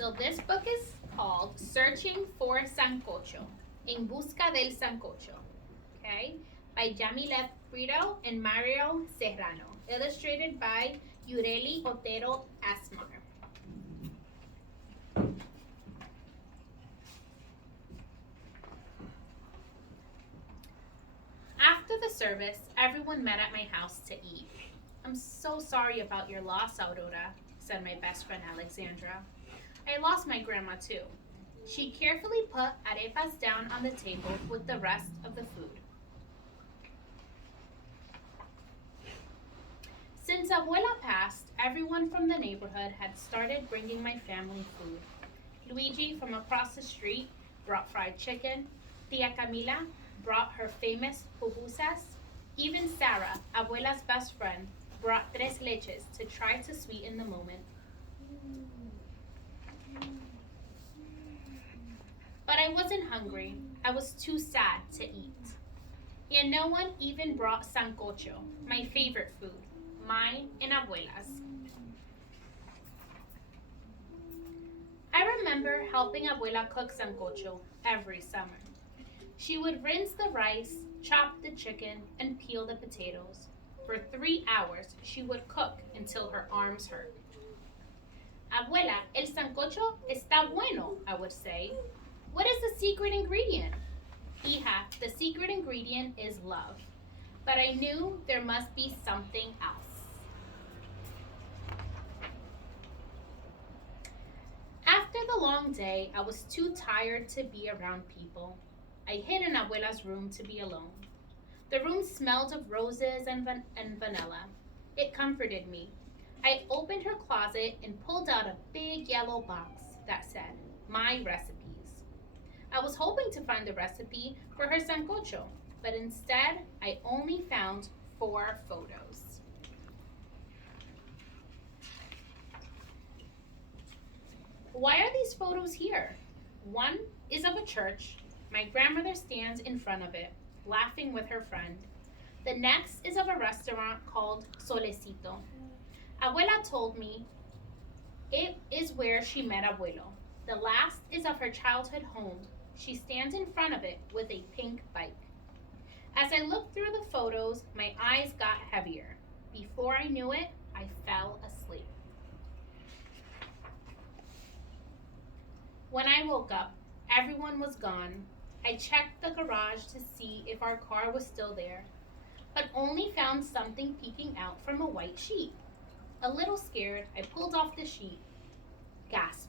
So this book is called Searching for Sancocho, En Busca del Sancocho, okay, by Yamile Brito and Mario Serrano, illustrated by Yureli Otero Asmar. After the service, everyone met at my house to eat. I'm so sorry about your loss, Aurora, said my best friend Alexandra. I lost my grandma too. She carefully put arepas down on the table with the rest of the food. Since Abuela passed, everyone from the neighborhood had started bringing my family food. Luigi from across the street brought fried chicken. Tia Camila brought her famous pupusas. Even Sarah, Abuela's best friend, brought tres leches to try to sweeten the moment. But I wasn't hungry. I was too sad to eat. And no one even brought sancocho, my favorite food, mine and Abuela's. I remember helping Abuela cook sancocho every summer. She would rinse the rice, chop the chicken, and peel the potatoes. For 3 hours, she would cook until her arms hurt. Abuela, el sancocho está bueno, I would say. What is the secret ingredient? Hija, the secret ingredient is love. But I knew there must be something else. After the long day, I was too tired to be around people. I hid in Abuela's room to be alone. The room smelled of roses and vanilla. It comforted me. I opened her closet and pulled out a big yellow box that said, My Recipes. I was hoping to find the recipe for her sancocho, but instead I only found 4 photos. Why are these photos here? One is of a church. My grandmother stands in front of it, laughing with her friend. The next is of a restaurant called Solecito. Abuela told me it is where she met Abuelo. The last is of her childhood home. She stands in front of it with a pink bike. As I looked through the photos, my eyes got heavier. Before I knew it, I fell asleep. When I woke up, everyone was gone. I checked the garage to see if our car was still there, but only found something peeking out from a white sheet. A little scared, I pulled off the sheet. Gasp.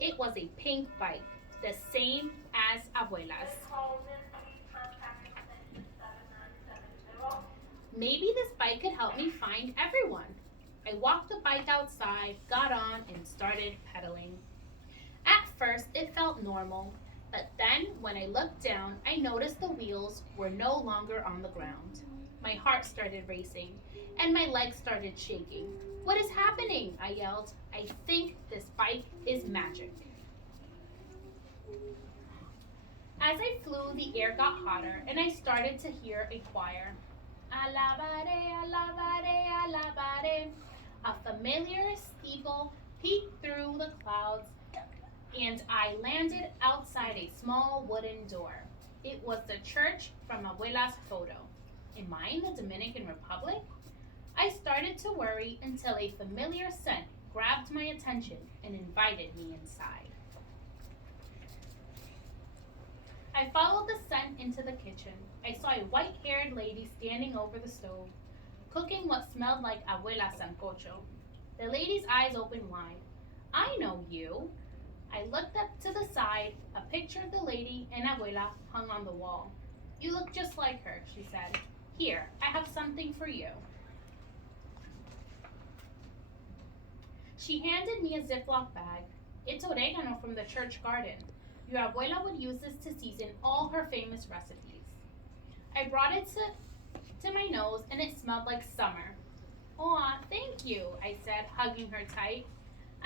It was a pink bike, the same as Abuela's. Maybe this bike could help me find everyone. I walked the bike outside, got on, and started pedaling. At first, it felt normal, but then when I looked down, I noticed the wheels were no longer on the ground. My heart started racing, and my legs started shaking. What is happening? I yelled. I think this bike is magic. As I flew, the air got hotter, and I started to hear a choir. Alabare, alabare, alabare. A familiar steeple peeked through the clouds, and I landed outside a small wooden door. It was the church from Abuela's photo. Am I in the Dominican Republic? I started to worry until a familiar scent grabbed my attention and invited me inside. I followed the scent into the kitchen. I saw a white-haired lady standing over the stove, cooking what smelled like Abuela sancocho. The lady's eyes opened wide. I know you. I looked up to the side. A picture of the lady and Abuela hung on the wall. You look just like her, she said. Here, I have something for you. She handed me a Ziploc bag. It's oregano from the church garden. Your abuela would use this to season all her famous recipes. I brought it to my nose and it smelled like summer. Aw, thank you, I said, hugging her tight.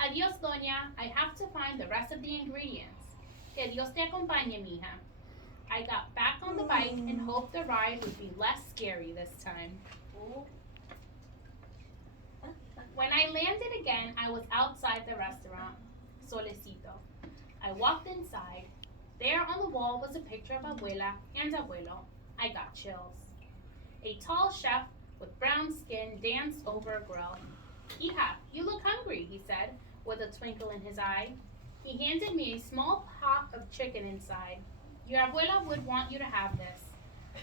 Adios, doña. I have to find the rest of the ingredients. Que Dios te acompañe, mija. I got back on the bike and hoped the ride would be less scary this time. When I landed again, I was outside the restaurant, Solecito. I walked inside. There on the wall was a picture of Abuela and Abuelo. I got chills. A tall chef with brown skin danced over a grill. Hija, you look hungry, he said, with a twinkle in his eye. He handed me a small pot of chicken inside. Your abuela would want you to have this.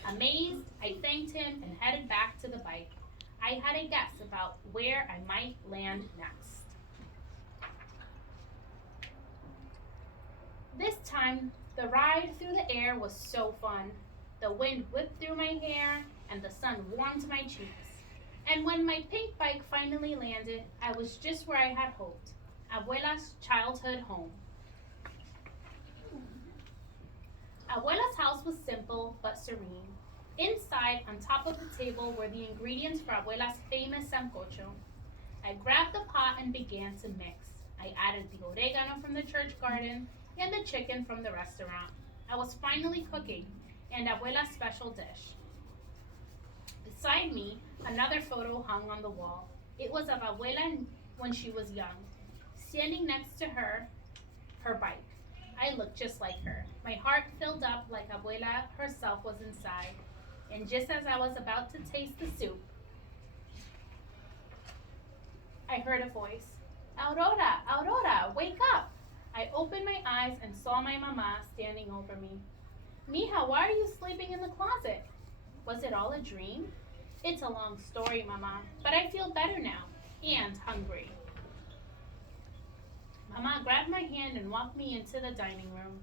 Amazed, I thanked him and headed back to the bike. I had a guess about where I might land next. This time, the ride through the air was so fun. The wind whipped through my hair and the sun warmed my cheeks. And when my pink bike finally landed, I was just where I had hoped, Abuela's childhood home. Abuela's house was simple but serene. Inside, on top of the table, were the ingredients for Abuela's famous sancocho. I grabbed the pot and began to mix. I added the oregano from the church garden and the chicken from the restaurant. I was finally cooking, and Abuela's special dish. Beside me, another photo hung on the wall. It was of Abuela when she was young, standing next to her bike. I looked just like her. My heart filled up like Abuela herself was inside. And just as I was about to taste the soup, I heard a voice. Aurora, Aurora, wake up! I opened my eyes and saw my mama standing over me. Mija, why are you sleeping in the closet? Was it all a dream? It's a long story, Mama, but I feel better now and hungry. Mama grabbed my hand and walked me into the dining room.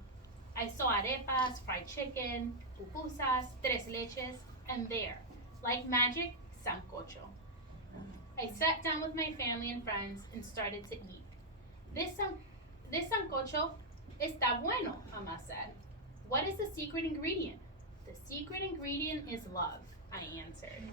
I saw arepas, fried chicken, pupusas, tres leches, and there, like magic, sancocho. I sat down with my family and friends and started to eat. This sancocho está bueno, Mama said. What is the secret ingredient? The secret ingredient is love, I answered.